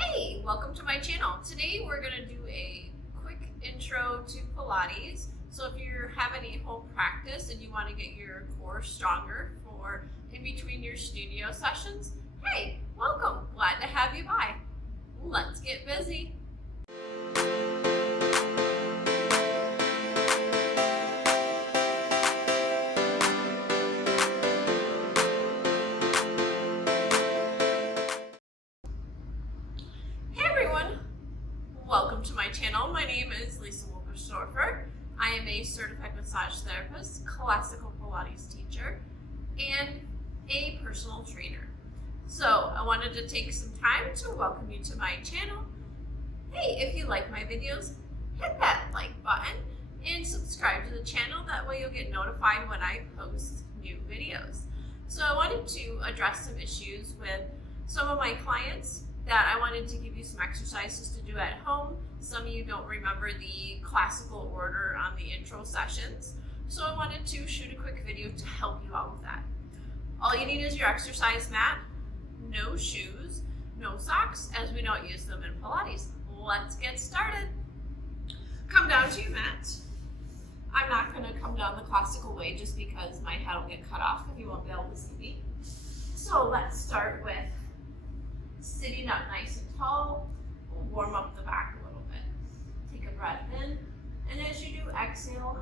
Hey, welcome to my channel. Today we're going to do a quick intro to Pilates. So if you're having a home practice and you want to get your core stronger for in between your studio sessions, hey, welcome. Glad to have you by. Let's get busy. Welcome to my channel. My name is Lisa Wolkerstorfer. I am a certified massage therapist, classical Pilates teacher, and a personal trainer. So I wanted to take some time to welcome you to my channel. Hey, if you like my videos, hit that like button and subscribe to the channel. That way you'll get notified when I post new videos. So I wanted to address some issues with some of my clients that I wanted to give you some exercises to do at home. Some of you don't remember the classical order on the intro sessions, so I wanted to shoot a quick video to help you out with that. All you need is your exercise mat, no shoes, no socks, as we don't use them in Pilates. Let's get started. Come down to your mat. I'm not going to come down the classical way just because my head will get cut off if you won't be able to see me. So let's start with sitting up nice and tall. We'll warm up the back a little bit. Take a breath in, and as you do, exhale,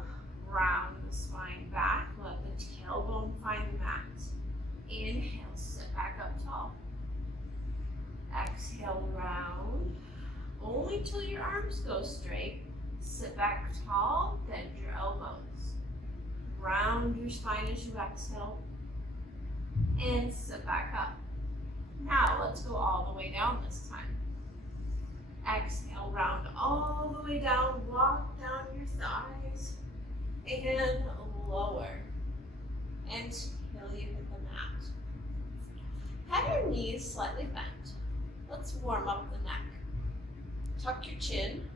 round the spine back. Let the tailbone find the mat. Inhale, sit back up tall. Exhale, round. Only till your arms go straight. Sit back tall, bend your elbows. Round your spine as you exhale, and sit back up. Now let's go all the way down this time. Exhale, round all the way down, walk down your thighs, and lower until you hit the mat. Have your knees slightly bent. Let's warm up the neck. Tuck your chin,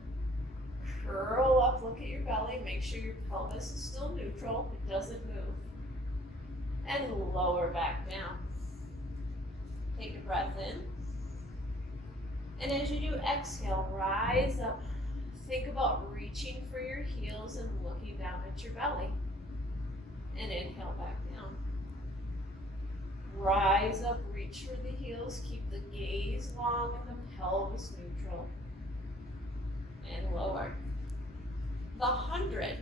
curl up, look at your belly, make sure your pelvis is still neutral, it doesn't move, and lower back down. Take a breath in, and as you do, exhale, rise up. Think about reaching for your heels and looking down at your belly, and inhale back down. Rise up, reach for the heels, keep the gaze long and the pelvis neutral, and lower. The 100.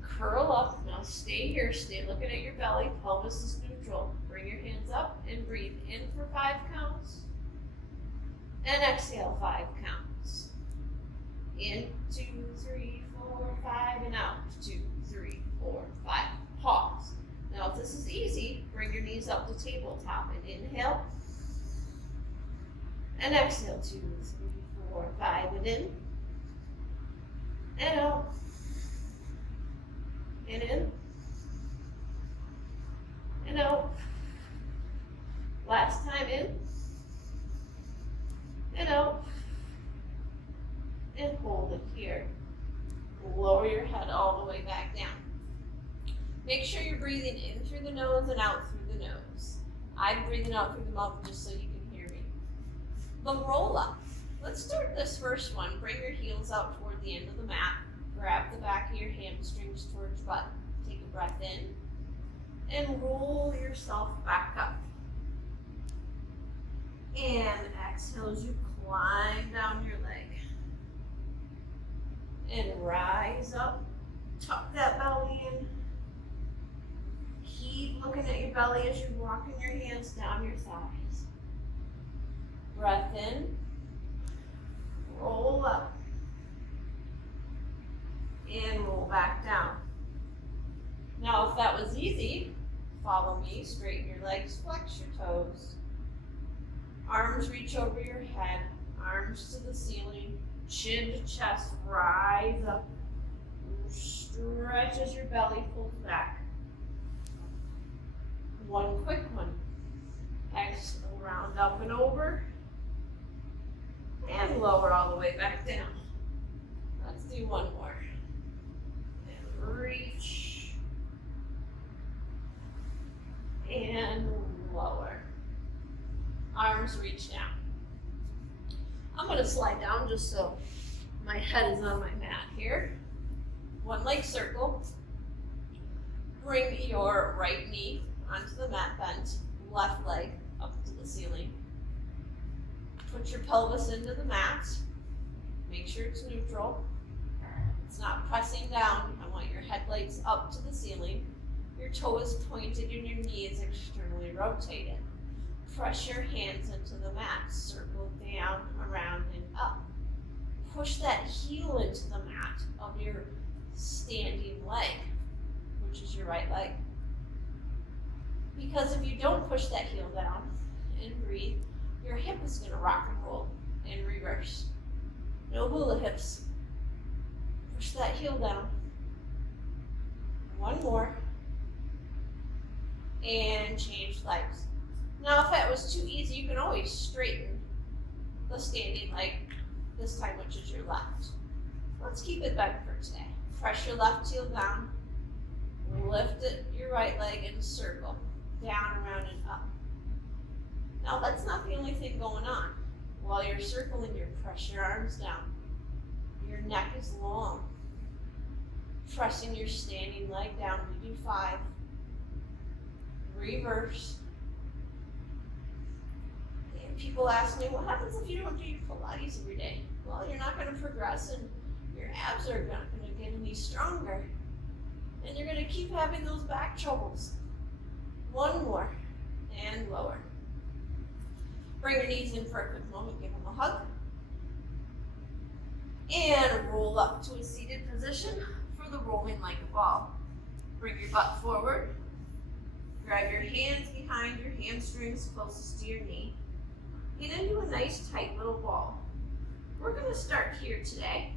Curl up. Now stay here. Stay looking at your belly. Pelvis is neutral. Bring your hands up and breathe in for 5 counts. And exhale 5 counts. In 2, 3, 4, 5, and out. 2, 3, 4, 5. Pause. Now if this is easy, bring your knees up to tabletop and inhale. And exhale 2, 3, 4, 5, and in. And out. And in, and out. Last time in, and out, and hold it here. Lower your head all the way back down. Make sure you're breathing in through the nose and out through the nose. I'm breathing out through the mouth just so you can hear me. The roll up. Let's start this first one. Bring your heels out toward the end of the mat. Grab the back of your hamstrings towards your butt. Take a breath in and roll yourself back up. And exhale as you climb down your leg. And rise up. Tuck that belly in. Keep looking at your belly as you're walking your hands down your thighs. Breath in. Roll up. And roll back down. Now if that was easy, follow me, straighten your legs, flex your toes. Arms reach over your head, arms to the ceiling, chin to chest, rise up. Stretch as your belly pulls back. One quick one. Exhale, round up and over. And lower all the way back down. Let's do one more. Reach and lower. Arms reach down. I'm going to slide down just so my head is on my mat here. One leg circle. Bring your right knee onto the mat bent, left leg up to the ceiling. Put your pelvis into the mat. Make sure it's neutral. It's not pressing down. I want your head blades up to the ceiling. Your toe is pointed and your knee is externally rotated. Press your hands into the mat. Circle down, around, and up. Push that heel into the mat of your standing leg, which is your right leg. Because if you don't push that heel down and breathe, your hip is going to rock and roll in reverse. No hula hips. Push that heel down. One more. And change legs. Now, if that was too easy, you can always straighten the standing leg, this time which is your left. Let's keep it bent for today. Press your left heel down. Lift your right leg and circle. Down, around, and up. Now, that's not the only thing going on. While you're circling, you press your arms down. Your neck is long. Pressing your standing leg down. We do 5. Reverse. And people ask me, what happens if you don't do your Pilates every day? Well, you're not going to progress and your abs are not going to get any stronger. And you're going to keep having those back troubles. One more. And lower. Bring your knees in for a quick moment. Give them a hug. And roll up to a seated position for the rolling like a ball. Bring your butt forward. Grab your hands behind your hamstrings closest to your knee. Get into a nice tight little ball. We're going to start here today.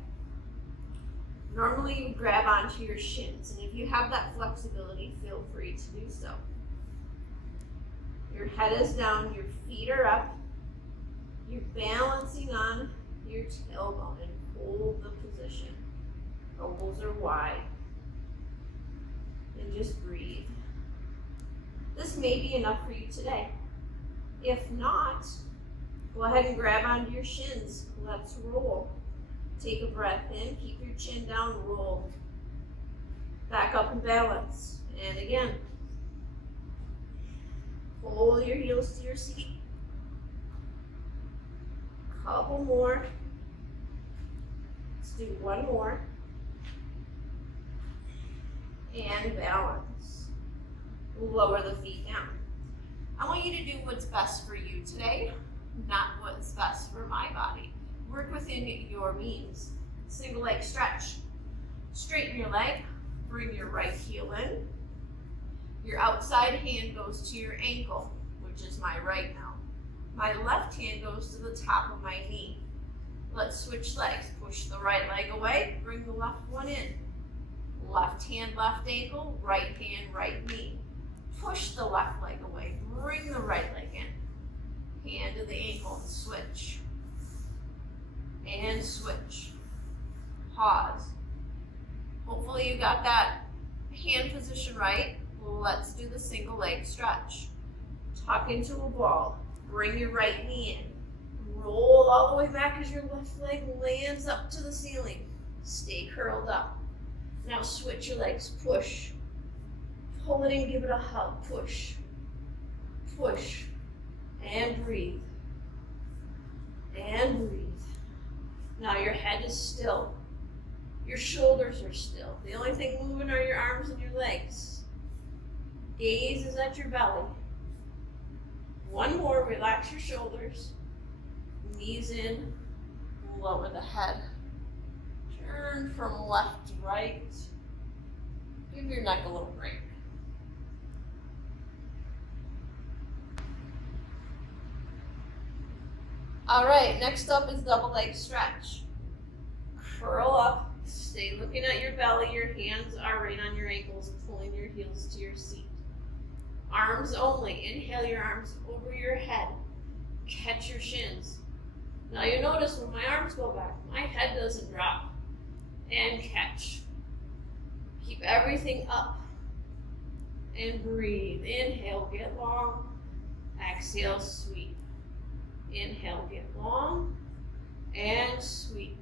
Normally you grab onto your shins, and if you have that flexibility, feel free to do so. Your head is down, your feet are up. You're balancing on your tailbone and hold the position. Elbows are wide. And just breathe. This may be enough for you today. If not, go ahead and grab onto your shins. Let's roll. Take a breath in, keep your chin down, roll. Back up and balance. And again, pull your heels to your seat. Couple more. Let's do one more. And balance. Lower the feet down. I want you to do what's best for you today, not what's best for my body. Work within your means. Single leg stretch. Straighten your leg. Bring your right heel in. Your outside hand goes to your ankle, which is my right now. My left hand goes to the top of my knee. Let's switch legs. Push the right leg away. Bring the left one in. Left hand, left ankle. Right hand, right knee. Push the left leg away. Bring the right leg in. Hand to the ankle and switch. And switch. Pause. Hopefully you got that hand position right. Let's do the single leg stretch. Tuck into a ball. Bring your right knee in. Roll all the way back as your left leg lands up to the ceiling. Stay curled up. Now switch your legs. Push. Pull it in, give it a hug. Push. Push. And breathe. And breathe. Now your head is still. Your shoulders are still. The only thing moving are your arms and your legs. Gaze is at your belly. One more, relax your shoulders. Knees in, lower the head. Turn from left to right. Give your neck a little break. All right, next up is double leg stretch. Curl up, stay looking at your belly. Your hands are right on your ankles, pulling your heels to your seat. Arms only. Inhale your arms over your head. Catch your shins. Now you notice when my arms go back, my head doesn't drop. And catch. Keep everything up. And breathe. Inhale, get long. Exhale, sweep. Inhale, get long. And sweet.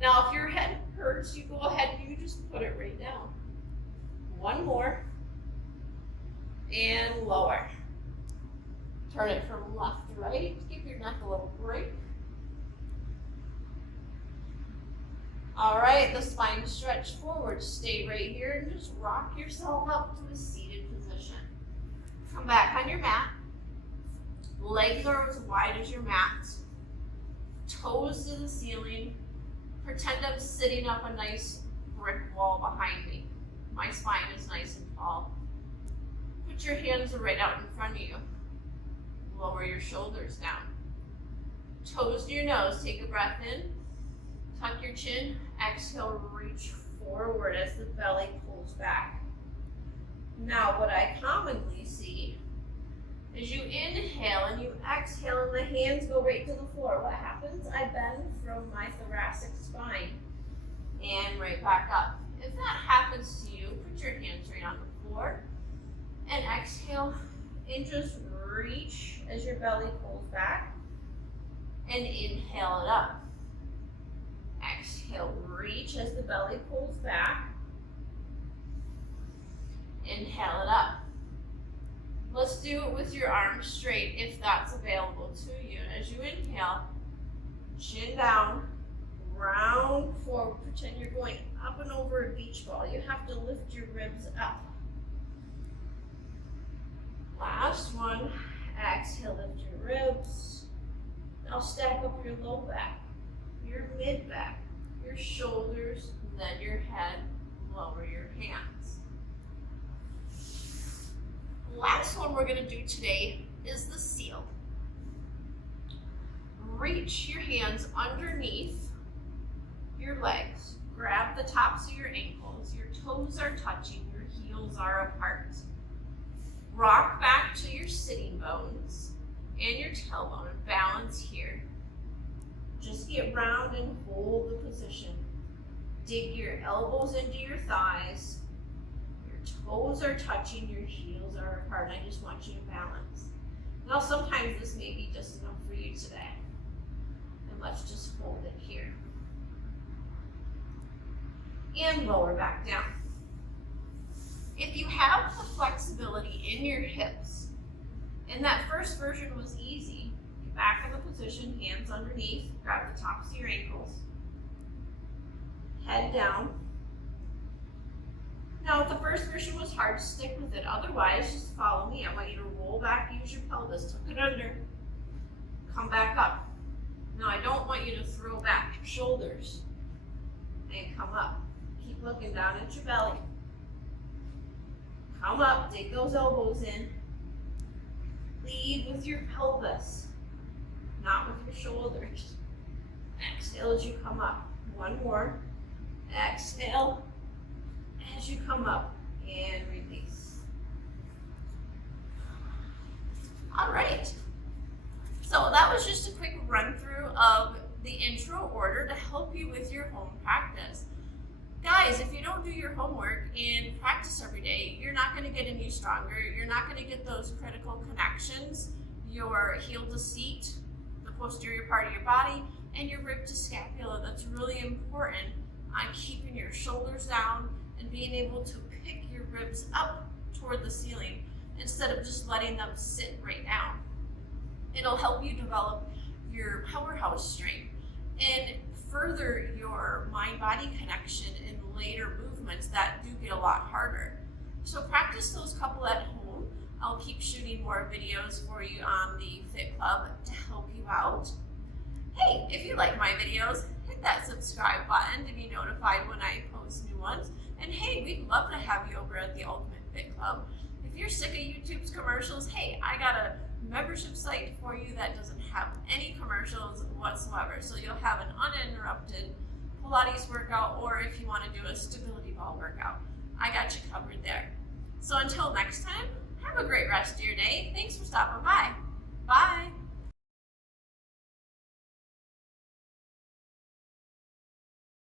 Now, if your head hurts, you go ahead and you just put it right down. One more. And lower. Turn it from left to right. Give your neck a little break. All right, the spine stretch forward. Stay right here and just rock yourself up to a seated position. Come back on your mat. Legs are as wide as your mat. Toes to the ceiling. Pretend I'm sitting up a nice brick wall behind me. My spine is nice and tall. Put your hands right out in front of you. Lower your shoulders down. Toes to your nose. Take a breath in. Tuck your chin. Exhale, reach forward as the belly pulls back. Now, what I commonly see is you inhale and you exhale and the hands go right to the floor. What happens? I bend from my thoracic spine and right back up. If that happens to you, put your hands right on the floor and exhale and just reach as your belly pulls back and inhale it up. Exhale, reach as the belly pulls back. Inhale it up. Let's do it with your arms straight if that's available to you. As you inhale, chin down, round forward. Pretend you're going up and over a beach ball. You have to lift your ribs up. Last one. Exhale, lift your ribs. Now stack up your low back, your mid back, your shoulders, then your head. Lower your hands. Last one we're going to do today is the seal. Reach your hands underneath your legs. Grab the tops of your ankles. Your toes are touching. Your heels are apart. Rock back to your sitting bones and your tailbone and balance here. Just get round and hold the position. Dig your elbows into your thighs. Your toes are touching, your heels are apart. I just want you to balance. Now sometimes this may be just enough for you today. And let's just hold it here. And lower back down. If you have the flexibility in your hips, and that first version was easy, get back in the position, hands underneath, grab the tops of your ankles, head down. Now, if the first version was hard, stick with it. Otherwise, just follow me. I want you to roll back, use your pelvis, tuck it under, come back up. Now, I don't want you to throw back your shoulders and come up. Keep looking down at your belly. Come up, dig those elbows in. Lead with your pelvis, not with your shoulders. Exhale as you come up. One more. Exhale as you come up and release. All right. So that was just a quick run through of the intro order to help you with your home practice. Guys, if you don't do your homework and practice every day, you're not going to get any stronger. You're not going to get those critical connections, your heel to seat, the posterior part of your body, and your rib to scapula. That's really important on keeping your shoulders down and being able to pick your ribs up toward the ceiling instead of just letting them sit right down. It'll help you develop your powerhouse strength and further your mind-body connection in later movements that do get a lot harder. So practice those couple at home. I'll keep shooting more videos for you on the Fit Club to help you out. Hey, if you like my videos, hit that subscribe button to be notified when I post new ones. And hey, we'd love to have you over at the Ultimate Fit Club. If you're sick of YouTube's commercials, hey, I got a membership site for you that doesn't have any commercials whatsoever. So you'll have an uninterrupted Pilates workout, or if you want to do a stability ball workout, I got you covered there. So until next time, have a great rest of your day. Thanks for stopping by. Bye.